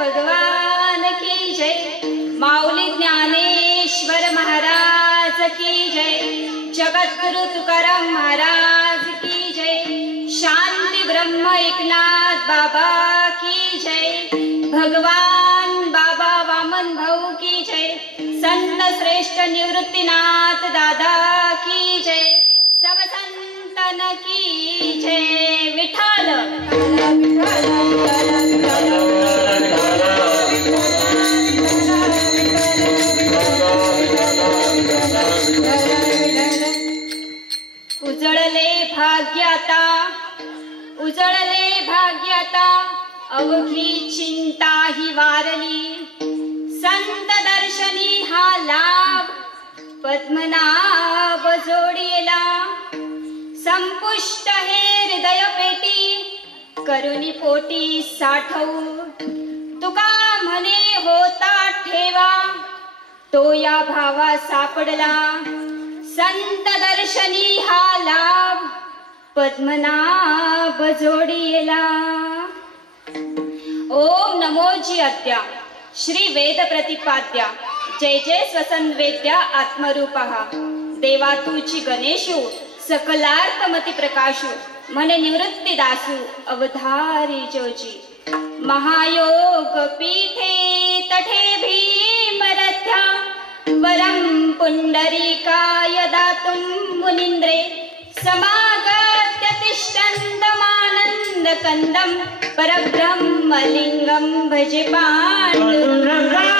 भगवान की जय. माऊली ज्ञानेश्वर महाराज की जय. जगद्गुरु तुकाराम महाराज की जय. शांती ब्रह्म एकनाथ बाबा की जय. भगवान बाबा वामन भाऊ की जय. संत श्रेष्ठ निवृत्तीनाथ दादा की जय. सब संतन की जय. विठ्ठल उजळले भाग्याता अवघी चिंता ही वारली. संत दर्शनी हा लाभ पद्मनाभ जोडीला. संपुष्ट हे हृदय पेटी करुणी पोटी साठवू. तुका म्हणे होता ठेवा तो या भावा सापडला. संत दर्शनी हा लाभ पद्मनाभ जोडीला. ओम नमोजी अद्या श्री वेद प्रतिपाद्या. जय जय स्वसन वेद्या आत्मरूपः. देवा तुची गणेशु सकलार्थमती प्रकाशु. म्हणे निवृत्ती दासु अवधारी जोजी. महायोग पीठे तठे भीमरथ्या. वरं पुंडरीकाय दातुं मुनीन्द्रे. समागत्य तिष्ठन्तमानन्द कंदं. परब्रह्मलिंगं भजे पांडुरंगा.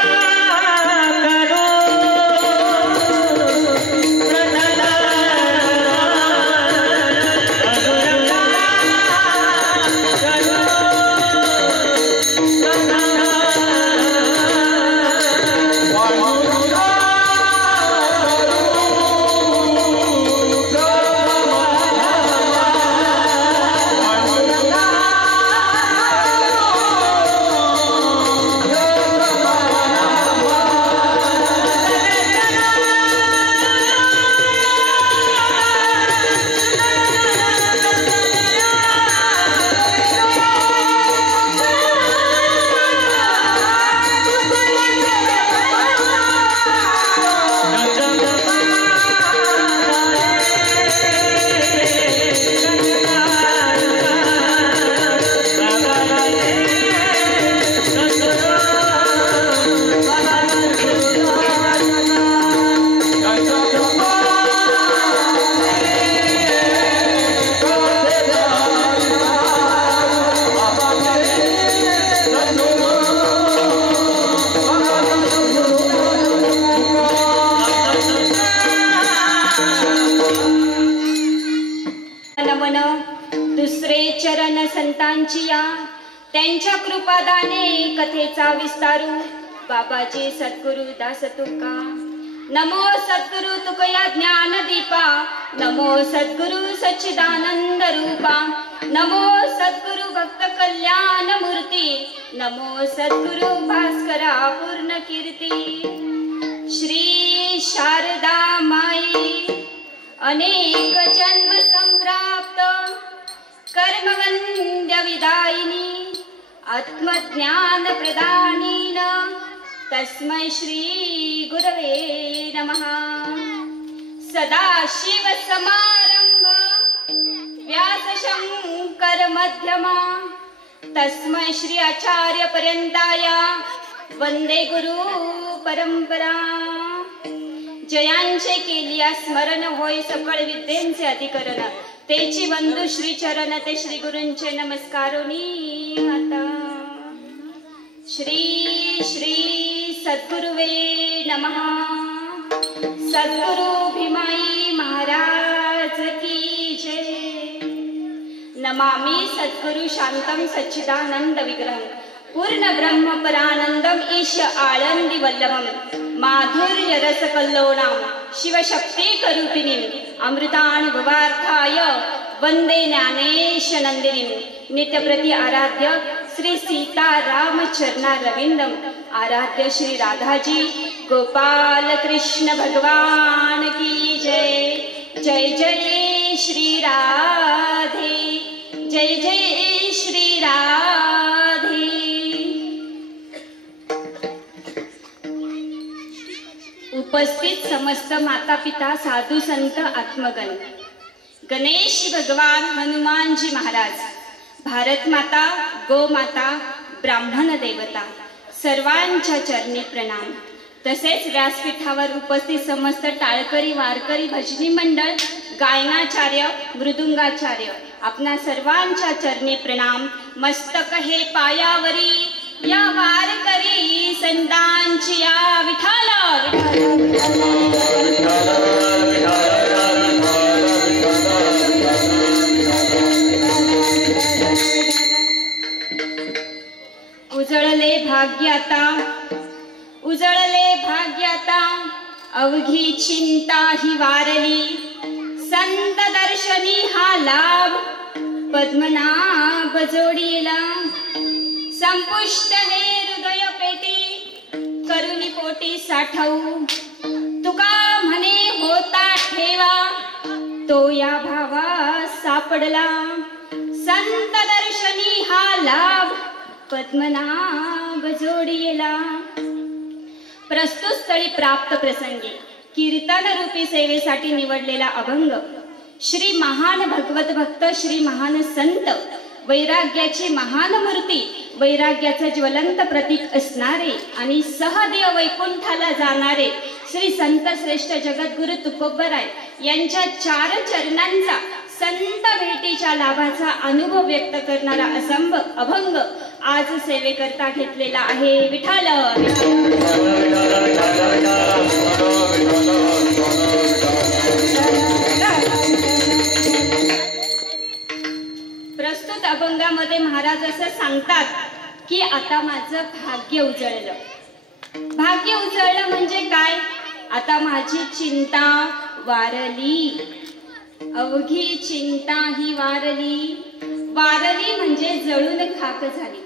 त्यांच्या कृपादाने कथेचा विस्तारू. बाबाजी सद्गुरु दास तुका. नमो सद्गुरु तुकया ज्ञान दीपा. नमो सद्गुरु सच्चिदानंद रूपा. नमो सद्गुरु भक्त कल्याण मूर्ती. नमो सद्गुरु भास्करा पूर्ण कीर्ती. श्री शारदा माई अनेक जन्म संप्राप्त. कर्मवंद्य विदायिनी. आत्मज्ञान प्रदानीन. तस्मै श्री गुरवे नमः. सदाशिव समारंभ व्यास शंकर मध्यमा. तस्मै श्री आचार्य पर्यंताया वंदे गुरु परंपरा. जयांचे केलिया स्मरण होय सकळ विद्येंचे अधिकरण. तेची बंधू श्री चरण ते श्री गुरूंचे नमस्कारोनी आता. श्री श्री सद्गुरुवे नमः. सद्गुरु भीमाई महाराज की जय. नमामि सद्गुरु शांतं सच्चिदानंद विग्रहं. पूर्ण ब्रह्म परानंदम ईश आळंदी वल्लभम. माधुर्य रस कल्लोळां शिवशक्ती करूपिणीं. अमृतानुभवार्थाय वंदे ज्ञानेश नंदिनीं. नित्यप्रति आराध्य श्री सीताराम चरणा रविंदम. आराध्य श्री राधाजी गोपाल कृष्ण भगवान की जय. जय जय श्री राधे. जय जय श्री राधे. उपस्थित समस्त माता पिता साधू संत आत्मगण, गणेश भगवान, हनुमानजी महाराज, भारत माता, गो माता, ब्राह्मण देवता सर्वांच्या चरणी प्रणाम। तसेच व्यासपीठावर उपस्थित समस्त टाळकरी, वारकरी, भजनी मंडळ, गायनाचार्य, मृदुंगाचार्य आपणा सर्वांच्या चरणी प्रणाम। मस्तक हे पायावरी या वारकरी संतांची या विठाला उजळले भाग्याता, उजळले भाग्याता, अवघी चिंता ही वारली, संत दर्शनी हा लाभ, पद्मनाभ जोडीला, संपुष्ट हे हृदय पेटी, करुणी पोटी साठवू, तुका म्हणे होता ठेवा, तो या भावा सापडला, संत दर्शनी हा लाभ, पद्मनाभ जोडीला। प्रस्तुत स्थळी प्राप्त प्रसंगी कीर्तन रूपी सेवेसाठी निवडलेला अभंग श्री महान भगवत भक्त, श्री महान संत, वैराग्याची महान मूर्ती, वैराग्याचं ज्वलंत प्रतीक असणारे आणि सहदेव वैकुंठाला जाणारे श्री संत श्रेष्ठ जगद्गुरु तुकोबराय यांच्या 4 चरणांचा संत भेटीच्या लाभाचा अनुभव व्यक्त करणारा असंभ अभंग आज सेवेकरता घेतलेला आहे। विठाल प्रस्तुत अभंगामध्ये महाराज असं सांगतात की आता माझं भाग्य उजळलं। भाग्य उजळलं म्हणजे काय? आता माझी चिंता वारली, अवघी चिंता ही वारली। वारली म्हणजे जळून खाक झाली,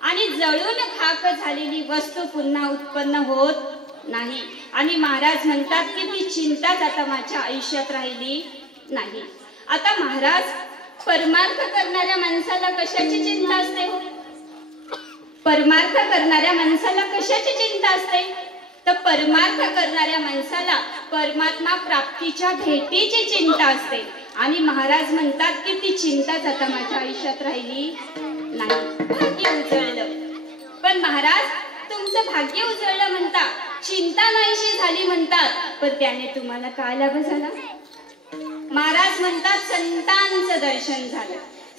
आणि जळून खाक झालेली वस्तू पुन्हा उत्पन्न होत नाही। आणि महाराज म्हणतात की ती चिंताच आता माझ्या आयुष्यात राहिली नाही। आता महाराज, परमार्थ करणाऱ्या माणसाला कशाची चिंता असते? परमार्थ करणाऱ्या माणसाला कशाची चिंता असते? तर परमार्थ करणाऱ्या माणसाला परमात्मा प्राप्तीच्या भेटीची चिंता असते। आणि महाराज म्हणतात की ती चिंताच आता माझ्या आयुष्यात राहिली नाही। भाग्य उजळलं, पण महाराज तुमचं भाग्य उजळलं म्हणता, चिंता नाहीशी झाली म्हणतात, पण त्याने तुम्हाला काय लाभ झाला? महाराज म्हणतात संतांचं दर्शन झालं,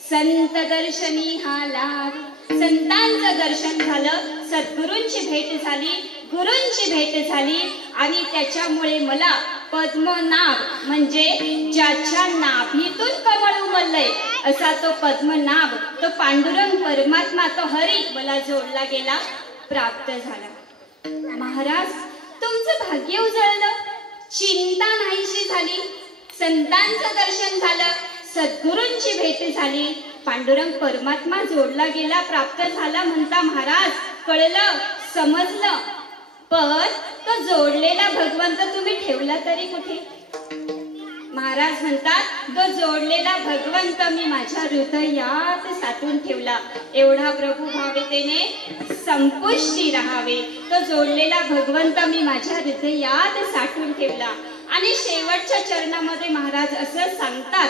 संत दर्शनी हा लाभ, संतांचं दर्शन झालं, सद्गुरूंची भेट झाली, गुरूंची भेट झाली, आणि त्याच्यामुळे मला पद्मनाभ म्हणजे ज्याच्या नाभीतून कमळ उमललंय असा तो पद्मनाभ, तो पांडुरंग परमात्मा, तो हरी मला जोडला गेला, प्राप्त झाला। महाराज तुमचं भाग्य उजळलं, चिंता नाहीशी झाली, संतांचं दर्शन झालं, सद्गुरूंची भेट झाली, पांडुरंग परमात्मा जोडला गेला, प्राप्त झाला म्हणता महाराज, कळलं, समजलं, पण तो जोडलेला भगवंत तुम्ही ठेवला तरी कुठे? महाराज म्हणतात तो जोडलेला भगवंत मी माझ्या हृदयात साठवून ठेवला, एवढा प्रभू भावेतेने संपुष्टी राहावे, तो जोडलेला भगवंत मी माझ्या हृदयात साठवून ठेवला। आणि शेवटच्या चरणामध्ये महाराज असं सांगतात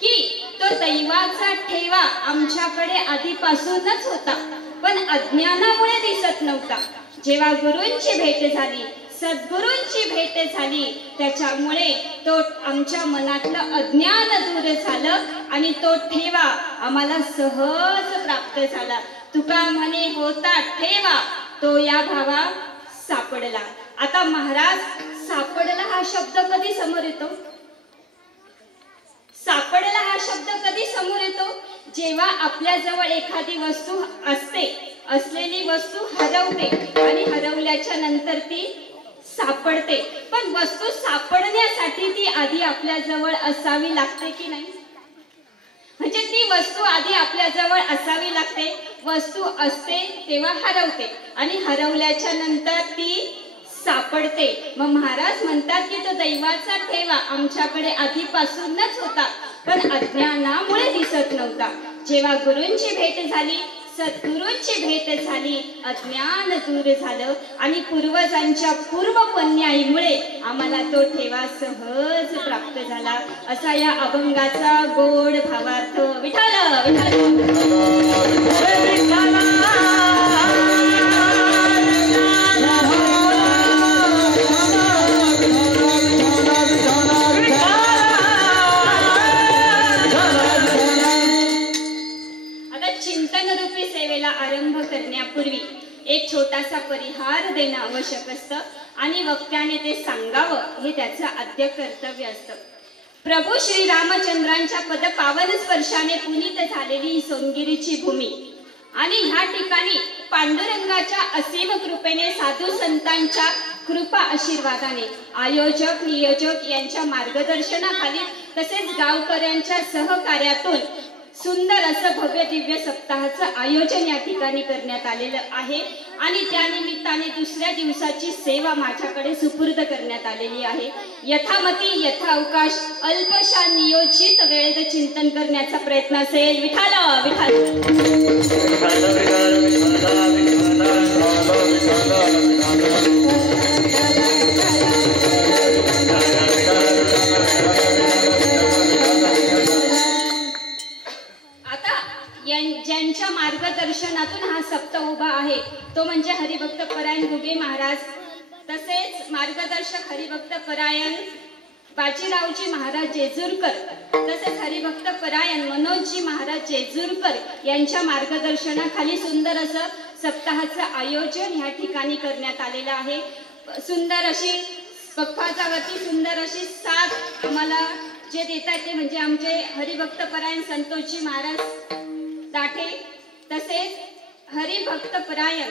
की तो दैवाचा ठेवा आमच्याकडे आधीपासूनच होता, पण अज्ञानामुळे दिसत नव्हता। जेव्हा गुरूंची भेट झाली, सद्गुरूंची भेट झाली, त्याच्यामुळे तो आमच्या मनातलं अज्ञान दूर झालं आणि तो ठेवा आम्हाला सहज प्राप्त झाला। तुका म्हणे होता ठेवा, तो या भावा सापडला। आता महाराज, सापडला हा शब्द कधी समोर येतो? सापडला हा शब्द कधी समोर येतो? जेव्हा आपल्या जवळ एखादी वस्तू असते, असलेली वस्तू हरवते आणि हरवल्याच्या नंतर ती सापडते, पण वस्तू सापडण्यासाठी ती आधी आपल्या जवळ असावी लागते की नाही? म्हणजे ती वस्तू आधी आपल्या जवळ असावी लागते, वस्तू असते तेव्हा हरवते आणि हरवल्याच्या नंतर ती सापडते। मग महाराज म्हणतात की तो दैवाचा ठेवा आमच्याकडे आधीपासूनच होता, पण अज्ञानामुळे दिसत नव्हता। जेव्हा गुरूंची भेट झाली, सद्गुरूंची भेट झाली, अज्ञान दूर झालं आणि पूर्वजांच्या पूर्वपुण्याईमुळे आम्हाला तो ठेवा सहज प्राप्त झाला. असा या अभंगाचा गोड भावार्थ. विठाल आरंभ करण्यापूर्वी एक छोटासा परिहार देणं आवश्यक असतं आणि वक्त्याने ते सांगावं हे त्याचं आद्य कर्तव्य असतं. प्रभू श्री रामचंद्रांच्या पदपावन स्पर्शाने पुनीत झालेली ही सोनगिरीची भूमी आणि ह्या ठिकाणी पांडुरंगाच्या असीम कृपेने साधू संतांच्या कृपा आशीर्वादाने आयोजक नियोजक यांच्या मार्गदर्शनाखाली तसेच गावकऱ्यांच्या सहकार्यातून सुंदर असं भव्य दिव्य सप्ताहाचं आयोजन या ठिकाणी करण्यात आलेलं आहे आणि त्यानिमित्ताने दुसऱ्या दिवसाची सेवा माझ्याकडे सुपूर्द करण्यात आलेली आहे. यथामती यथावकाश अल्पशा नियोजित वेळेत चिंतन करण्याचा प्रयत्न असेल. विठाल ज्यांच्या मार्गदर्शनातून हा सप्ताह उभा आहे तो म्हणजे हरिभक्त परायण घुगे महाराज, तसेच मार्गदर्शक हरिभक्त परायण बाजीरावजी महाराज जेजुरकर, तसेच हरिभक्त परायण मनोजजी महाराज जेजुरकर यांच्या मार्गदर्शनाखाली सुंदर असं सप्ताहाचं आयोजन ह्या ठिकाणी करण्यात आलेलं आहे. सुंदर अशी पक्वाचावरती सुंदर अशी साथ आम्हाला जे देतात ते म्हणजे आमचे हरिभक्त परायण संतोषजी महाराज दाठे, तसेच हरिभक्त परायण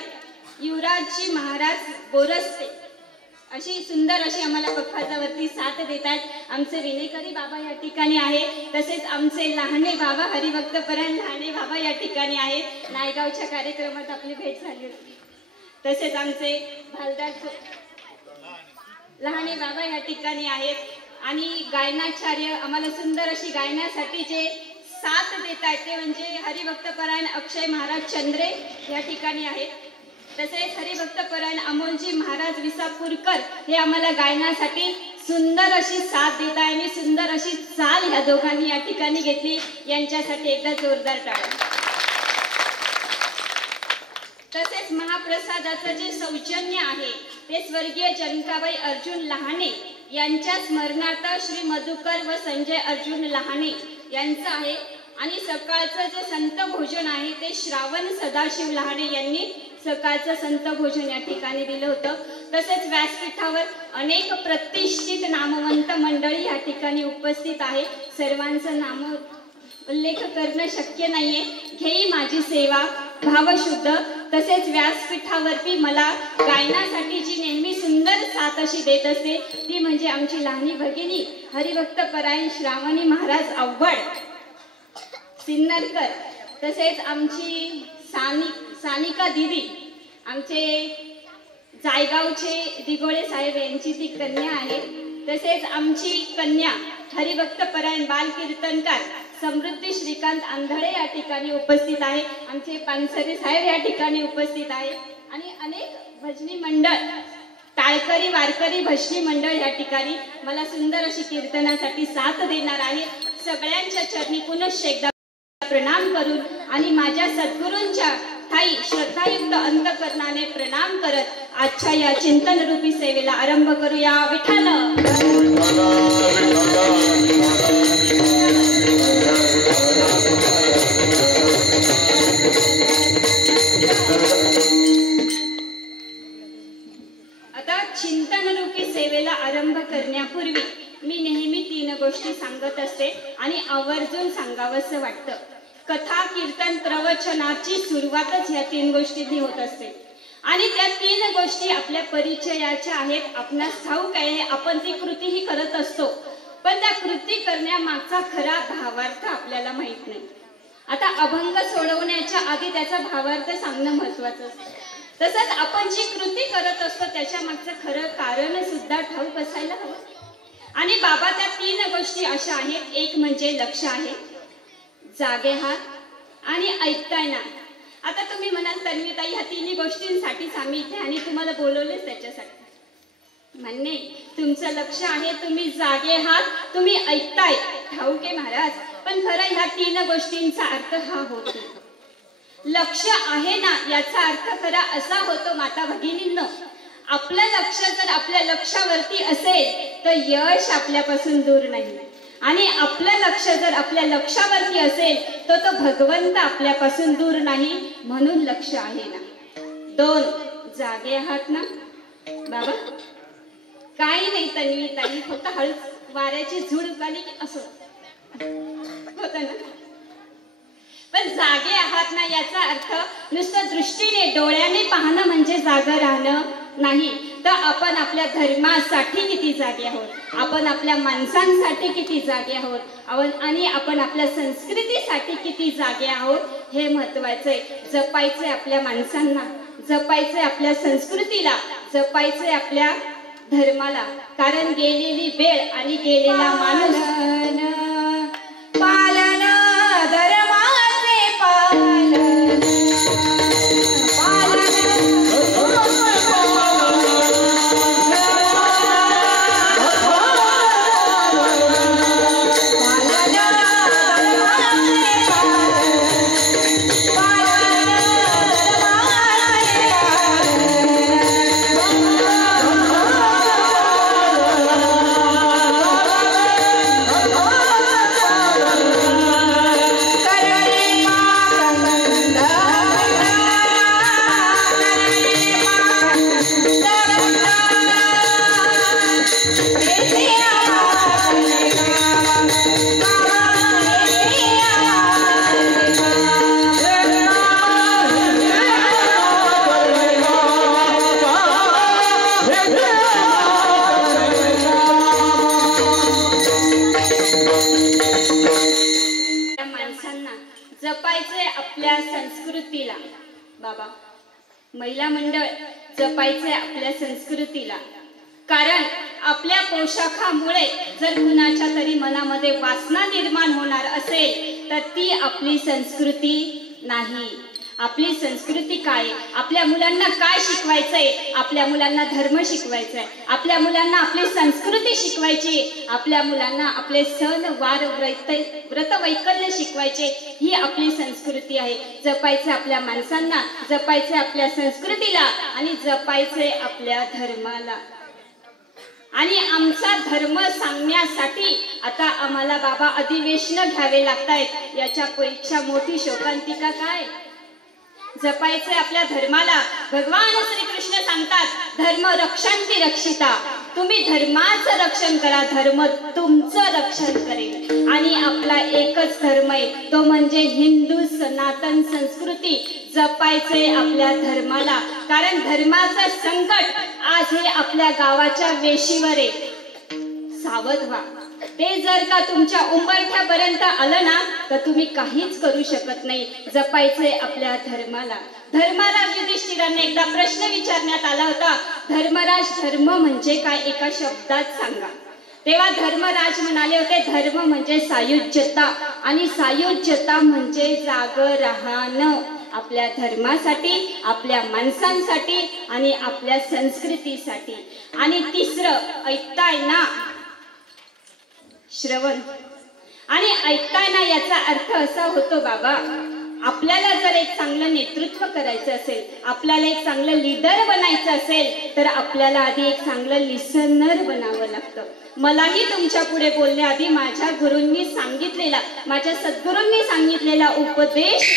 युवराजजी महाराज बोरस्ते अशी सुंदर अशी आम्हाला पक्वाजावरती साथ देतात. आमचे विनेकरी बाबा या ठिकाणी आहे, तसेच आमचे लहाने बाबा हरिभक्त परायण लहाने बाबा या ठिकाणी आहेत. नायगावच्या कार्यक्रमात आपली भेट झाली होती. तसेच आमचे भालदार लहाने बाबा या ठिकाणी आहेत आणि गायनाचार्य आम्हाला सुंदर अशी गायनासाठी जे साथ देत आहेत ते म्हणजे हरिभक्त परायण अक्षय महाराज चंद्रे या ठिकाणी आहेत. तसेच हरिभक्त परायण अमोलजी महाराज विसापूरकर हे आम्हाला गायनासाठी सुंदर अशी साथ देत आहे आणि सुंदर अशी चाल ह्या दोघांनी या ठिकाणी घेतली. यांच्यासाठी एकदा जोरदार टाळ्या. तसेच महाप्रसादाचं जे सौजन्य आहे ते स्वर्गीय जनकाबाई अर्जुन लहाने यांच्या स्मरणार्थ श्री मधुकर व संजय अर्जुन लहाने यांचं आहे आणि सकाळचं जे संत भोजन आहे ते श्रावण सदाशिव लहाने यांनी सकाळचं संत भोजन या ठिकाणी दिलं होतं. तसेच व्यासपीठावर अनेक प्रतिष्ठित नामवंत मंडळी या ठिकाणी उपस्थित आहे. सर्वांचं नाम उल्लेख करणं शक्य नाहीये. घेई माझी सेवा भावशुद्ध. तसेच व्यासपीठावरती मला गायनासाठी जी नेहमी सुंदर साथ अशी देत असते ती म्हणजे आमची लहानी भगिनी हरिभक्त परायण श्रावणी महाराज आव्हाड सिन्नरकर. तसेच आमची सानिका दिदी आमचे जायगावचे दिगोळे साहेब यांची ती कन्या आहे. तसेच आमची कन्या हरिभक्त परायण बाल कीर्तनकार समृद्धी श्रीकांत आंधळे या ठिकाणी उपस्थित आहे. आमचे पानसरे साहेब या ठिकाणी उपस्थित आहे आणि अनेक भजनी मंडळ टाळकरी वारकरी भजनी मंडळ या ठिकाणी मला सुंदर अशी कीर्तनासाठी साथ देणार आहे. सगळ्यांच्या चरणी पुनश्च एकदा प्रणाम करून आणि माझ्या सद्गुरूंच्या ठाई श्रद्धायुक्त अंतकरणाने प्रणाम करत आजच्या या चिंतन रूपी सेवेला आरंभ करूया. विठ्ठल आता चिंतन रूपी सेवेला आरंभ करण्यापूर्वी मी नेहमी 3 गोष्टी सांगत असते आणि आवर्जून सांगावंसं वाटतं. कथा कीर्तन प्रवचनाची सुरुवातच ह्या 3 गोष्टींनी होत असते आणि त्या 3 गोष्टी आपल्या परिचयाच्या आहेत. आपणास ठाऊक आहे आपण ती कृतीही करत असतो पण त्या कृती करण्यामागचा खरा भावार्थ आपल्याला माहित नाही. आता अभंग सोडवण्याच्या आधी त्याचा भावार्थ सांगणं महत्वाचं असतं. तसंच आपण जी कृती करत असतो त्याच्या मागचं खरं कारण सुद्धा ठाऊक असायला हवं. आणि बाबा त्या 3 गोष्टी अशा आहेत. एक म्हणजे लक्ष आहे, जागे हात आणि ऐकताय ना. आता तुम्ही म्हणाल तन्वीताई ह्या तिन्ही गोष्टींसाठीच आम्ही इथे आणि तुम्हाला बोलवलेच त्याच्यासाठी. म्हणणे तुमचं लक्ष आहे, तुम्ही जागे आहात, तुम्ही ऐकताय, ठाऊक आहे महाराज. पण खरं ह्या तीन गोष्टींचा अर्थ हा होतो. लक्ष आहे ना याचा अर्थ खरा असा होतो माता भगिनींनो, आपलं लक्ष जर आपल्या लक्षावरती असेल तर यश आपल्यापासून दूर नाही. आणि आपलं लक्ष जर आपल्या लक्षावरती असेल तर तो भगवंत आपल्यापासून दूर नाही. म्हणून लक्ष आहे ना. 2 जागे आहात ना बाबा. काही नाही तन्वीताई, फक्त हळू वाऱ्याची झुळूक आली की असं होत ना. पण जागे आहात ना याचा अर्थ नुसतं दृष्टीने डोळ्याने पाहणं म्हणजे जागं राहणं नाही, तर आपण आपल्या धर्मासाठी किती जागे आहोत, आपण आपल्या माणसांसाठी किती जागे आहोत, आणि आपण आपल्या संस्कृतीसाठी किती जागे आहोत हे महत्वाचं आहे. जपायचंय आपल्या माणसांना, जपायचंय आपल्या संस्कृतीला, जपायचंय आपल्या धर्माला. कारण गेलेली वेळ आणि गेलेला माणूस पालन धर्माचे पालन संस्कृतीला. बाबा महिला मंडळ जपायचंय आपल्या संस्कृतीला. कारण आपल्या पोशाखामुळे जर कुणाच्या तरी मनामध्ये वासना निर्माण होणार असेल तर ती आपली संस्कृती नाही. आपली संस्कृती काय? आपल्या मुलांना काय शिकवायचंय? आपल्या मुलांना धर्म शिकवायचाय, आपल्या मुलांना आपली संस्कृती शिकवायची, आपल्या मुलांना आपले सण वार व्रत वैकल्य शिकवायचे. ही आपली संस्कृती आहे. जपायचे आपल्या माणसांना, जपायचे आपल्या संस्कृतीला आणि जपायचे आपल्या धर्माला. आणि आमचा धर्म सांगण्यासाठी आता आम्हाला बाबा अधिवेशन घ्यावे लागतायत. याच्यापेक्षा मोठी शोकांतिका काय? जपायचे आपल्या धर्माला. भगवान श्रीकृष्ण सांगतात धर्म रक्षन्ति रक्षिता. तुम्ही धर्माचं रक्षण करा, धर्म तुमचं रक्षण करेल. आणि आपला एकच धर्म आहे, तो म्हणजे हिंदू सनातन संस्कृती. जपायचे आपल्या धर्माला. कारण धर्माचं संकट आज हे आपल्या गावाच्या वेशीवर आहे. सावध व्हा. ते जर का तुमच्या उंबरठ्यापर्यंत आलं ना तर तुम्ही काहीच करू शकत नाही. जपायचंय आपल्या धर्माला. धर्मराज युधिष्ठिरांना एकदा प्रश्न विचारण्यात आला होता, धर्मराज धर्म म्हणजे काय एका शब्दात सांगा. तेव्हा धर्मराज म्हणाले होते धर्म म्हणजे सायुज्यता. आणि सायुज्यता म्हणजे जागं राहणं आपल्या धर्मासाठी, आपल्या माणसांसाठी आणि आपल्या संस्कृतीसाठी. आणि तिसरं ऐकताय ना, श्रवण. आणि ऐकताय ना याचा अर्थ असा होतो बाबा, आपल्याला जर एक चांगलं नेतृत्व करायचं असेल, आपल्याला एक चांगलं लीडर बनायचं असेल तर आपल्याला आधी एक चांगलं लिसनर बनावं लागतं. मलाही तुमच्या पुढे बोलण्याआधी माझ्या गुरूंनी सांगितलेला, माझ्या सद्गुरूंनी सांगितलेला उपदेश